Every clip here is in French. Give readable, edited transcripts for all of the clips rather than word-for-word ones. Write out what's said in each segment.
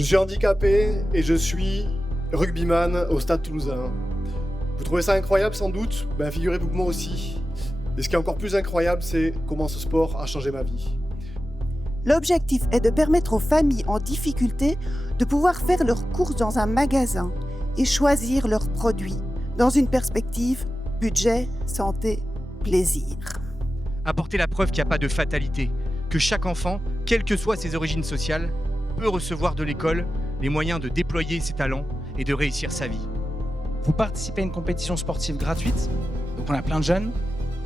Je suis handicapé et je suis rugbyman au Stade Toulousain. Vous trouvez ça incroyable sans doute ? Figurez-vous que moi aussi. Et ce qui est encore plus incroyable, c'est comment ce sport a changé ma vie. L'objectif est de permettre aux familles en difficulté de pouvoir faire leurs courses dans un magasin et choisir leurs produits dans une perspective budget, santé, plaisir. Apporter la preuve qu'il n'y a pas de fatalité, que chaque enfant, quelles que soient ses origines sociales, peut recevoir de l'école les moyens de déployer ses talents et de réussir sa vie. Vous participez à une compétition sportive gratuite, donc on a plein de jeunes,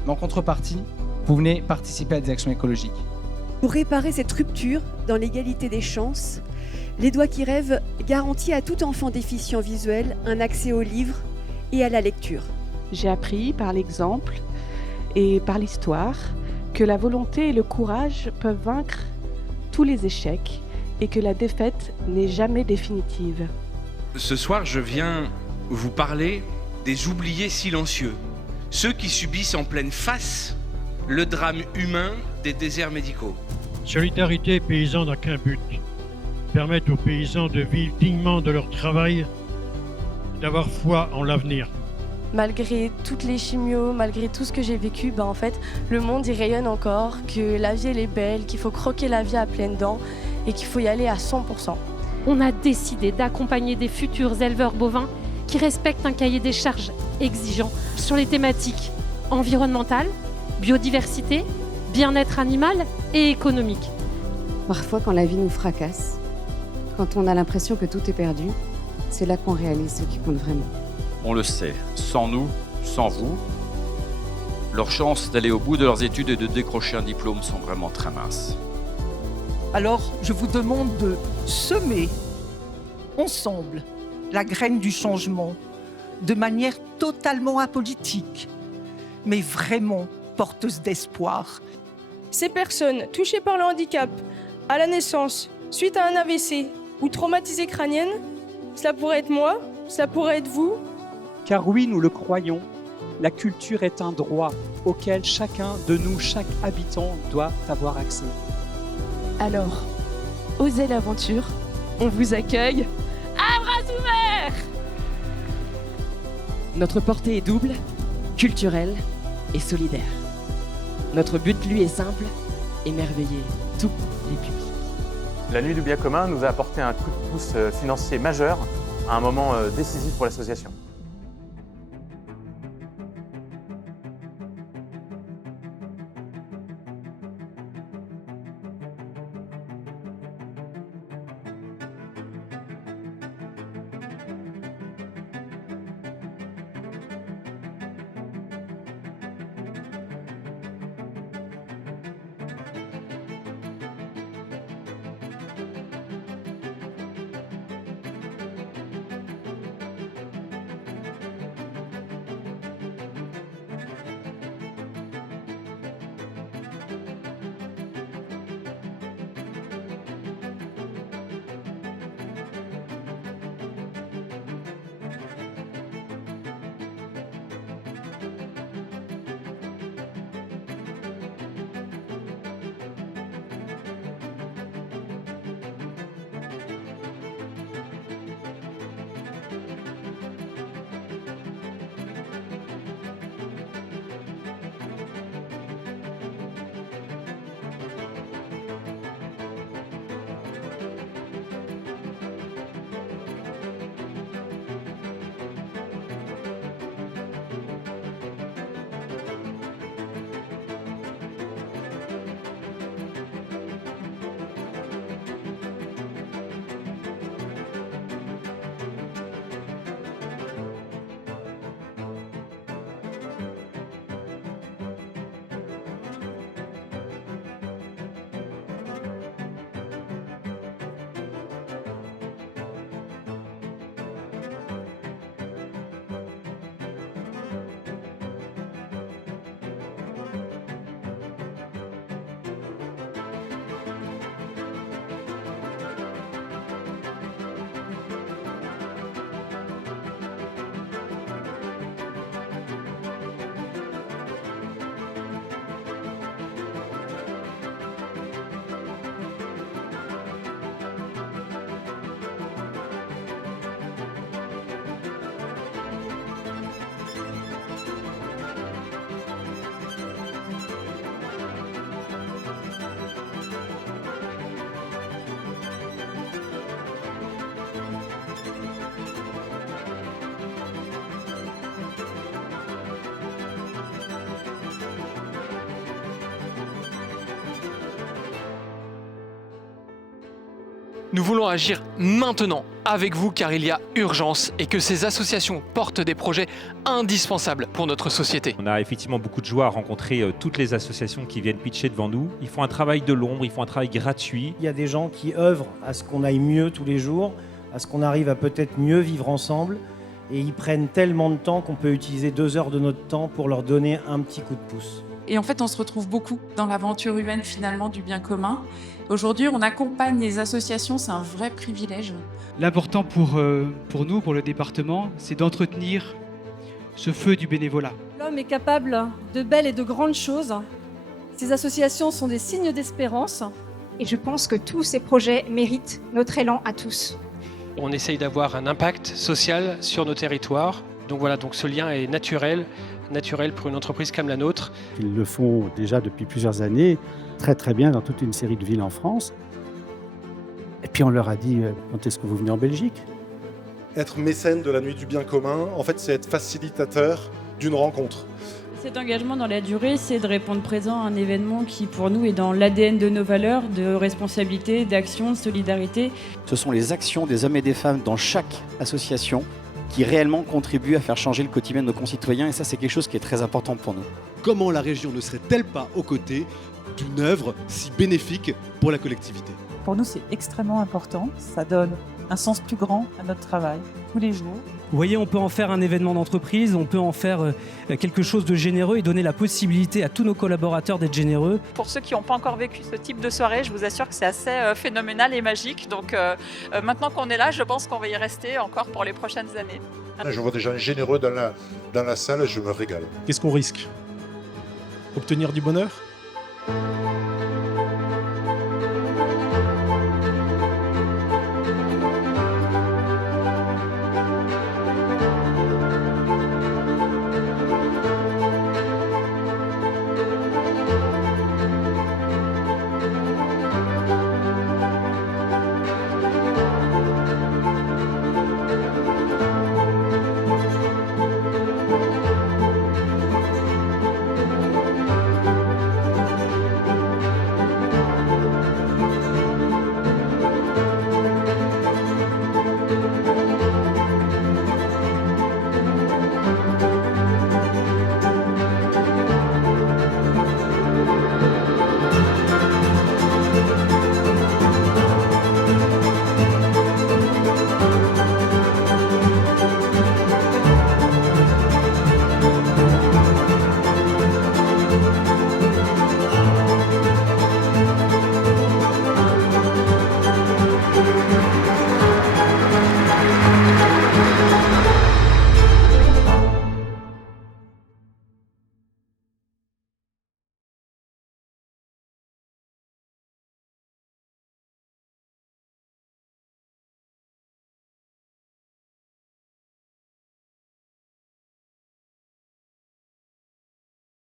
mais en contrepartie, vous venez participer à des actions écologiques. Pour réparer cette rupture dans l'égalité des chances, Les Doigts qui rêvent garantit à tout enfant déficient visuel un accès aux livres et à la lecture. J'ai appris par l'exemple et par l'histoire que la volonté et le courage peuvent vaincre tous les échecs et que la défaite n'est jamais définitive. Ce soir, je viens vous parler des oubliés silencieux, ceux qui subissent en pleine face le drame humain des déserts médicaux. Solidarité paysan n'a qu'un but, permettre aux paysans de vivre dignement de leur travail, d'avoir foi en l'avenir. Malgré toutes les chimios, malgré tout ce que j'ai vécu, en fait, le monde il rayonne encore, que la vie elle est belle, qu'il faut croquer la vie à pleines dents et qu'il faut y aller à 100%. On a décidé d'accompagner des futurs éleveurs bovins qui respectent un cahier des charges exigeant sur les thématiques environnementales, biodiversité, bien-être animal et économique. Parfois, quand la vie nous fracasse, quand on a l'impression que tout est perdu, c'est là qu'on réalise ce qui compte vraiment. On le sait, sans nous, sans vous, leurs chances d'aller au bout de leurs études et de décrocher un diplôme sont vraiment très minces. Alors, je vous demande de semer ensemble la graine du changement de manière totalement apolitique, mais vraiment porteuse d'espoir. Ces personnes touchées par le handicap, à la naissance, suite à un AVC ou traumatisées crâniennes, cela pourrait être moi, cela pourrait être vous. Car oui, nous le croyons, la culture est un droit auquel chacun de nous, chaque habitant, doit avoir accès. Alors, osez l'aventure, on vous accueille à bras ouverts. Notre portée est double, culturelle et solidaire. Notre but, lui, est simple, émerveiller tous les publics. La Nuit du bien commun nous a apporté un coup de pouce financier majeur à un moment décisif pour l'association. Nous voulons agir maintenant avec vous car il y a urgence et que ces associations portent des projets indispensables pour notre société. On a effectivement beaucoup de joie à rencontrer toutes les associations qui viennent pitcher devant nous. Ils font un travail de l'ombre, ils font un travail gratuit. Il y a des gens qui œuvrent à ce qu'on aille mieux tous les jours, à ce qu'on arrive à peut-être mieux vivre ensemble. Et ils prennent tellement de temps qu'on peut utiliser 2 heures de notre temps pour leur donner un petit coup de pouce. Et en fait, on se retrouve beaucoup dans l'aventure humaine finalement du bien commun. Aujourd'hui, on accompagne les associations, c'est un vrai privilège. L'important pour nous, pour le département, c'est d'entretenir ce feu du bénévolat. L'homme est capable de belles et de grandes choses. Ces associations sont des signes d'espérance. Et je pense que tous ces projets méritent notre élan à tous. On essaye d'avoir un impact social sur nos territoires. Donc voilà, donc ce lien est naturel pour une entreprise comme la nôtre. Ils le font déjà depuis plusieurs années, très bien dans toute une série de villes en France. Et puis on leur a dit, quand est-ce que vous venez en Belgique ? Être mécène de la nuit du bien commun, en fait, c'est être facilitateur d'une rencontre. Cet engagement dans la durée, c'est de répondre présent à un événement qui, pour nous, est dans l'ADN de nos valeurs, de responsabilité, d'action, de solidarité. Ce sont les actions des hommes et des femmes dans chaque association qui réellement contribuent à faire changer le quotidien de nos concitoyens, et ça, c'est quelque chose qui est très important pour nous. Comment la région ne serait-elle pas aux côtés d'une œuvre si bénéfique pour la collectivité ? Pour nous, c'est extrêmement important. Ça donne un sens plus grand à notre travail, tous les jours. Vous voyez, on peut en faire un événement d'entreprise, on peut en faire quelque chose de généreux et donner la possibilité à tous nos collaborateurs d'être généreux. Pour ceux qui n'ont pas encore vécu ce type de soirée, je vous assure que c'est assez phénoménal et magique. Donc maintenant qu'on est là, je pense qu'on va y rester encore pour les prochaines années. Je vois des gens généreux dans la salle, je me régale. Qu'est-ce qu'on risque ? Obtenir du bonheur ?